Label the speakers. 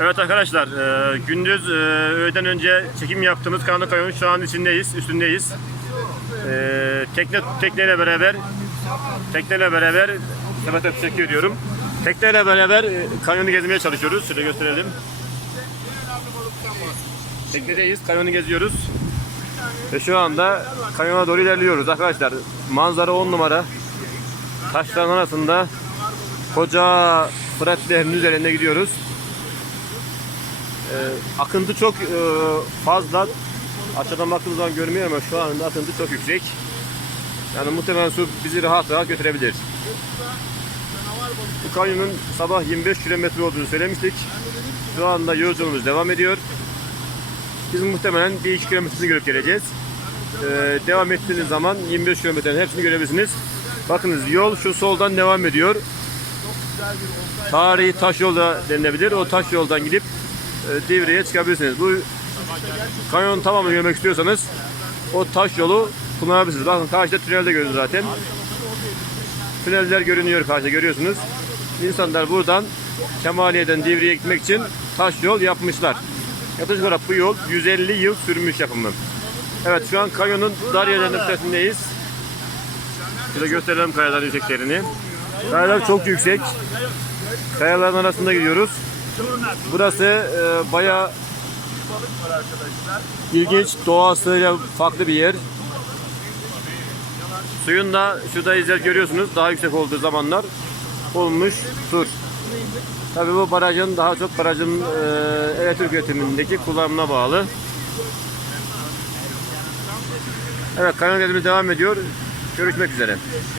Speaker 1: Evet arkadaşlar, e, gündüz e, öğleden önce çekim yaptığımız Kanlı Kayon'un şu an içindeyiz, üstündeyiz. E, tekne tekneyle beraber tekneyle beraber Sebat Öp çekiyor diyorum. Tekneyle beraber e, kanyonu gezmeye çalışıyoruz. Şöyle gösterelim. Teknedeyiz, kanyonu geziyoruz. Ve şu anda kanyona doğru ilerliyoruz arkadaşlar. Manzara 10 numara. Taşların arasında koca Fırat Nehri'nin üzerinde gidiyoruz. Ee, akıntı çok e, fazla. Aşağıdan baktığımız zaman görünmüyor ama şu anda akıntı çok yüksek. Yani muhtemelen su bizi rahat rahat götürebilir. Bu kanyonun sabah 25 kilometre olduğunu söylemiştik. Şu anda yolculuğumuz devam ediyor. Biz muhtemelen 1-2 kilometresini görüp geleceğiz. Ee, devam ettiğiniz zaman 25 kilometrenin hepsini görebilirsiniz. Bakınız yol şu soldan devam ediyor. Tarihi taş yol da denilebilir. O taş yoldan gidip e, Divriğe çıkabilirsiniz. Bu kanyon tamamını görmek istiyorsanız o taş yolu kullanabilirsiniz. Bakın karşıda tünelde görüyorsunuz zaten. Tüneller görünüyor karşıda görüyorsunuz. İnsanlar buradan Kemaliye'den Divriğe gitmek için taş yol yapmışlar. Yaklaşık olarak bu yol 150 yıl sürmüş yapımı. Evet şu an kanyonun dar yerlerinin ötesindeyiz. Şöyle gösterelim kayaların yükseklerini. Kayalar çok yüksek. Kayaların arasında gidiyoruz. Burası e, bayağı ilginç, doğasıyla farklı bir yer. Suyun da şurada izler görüyorsunuz daha yüksek olduğu zamanlar olmuş tur. Tabii bu barajın daha çok barajın e, elektrik üretimindeki kullanımına bağlı. Evet kanal devam ediyor. Görüşmek üzere.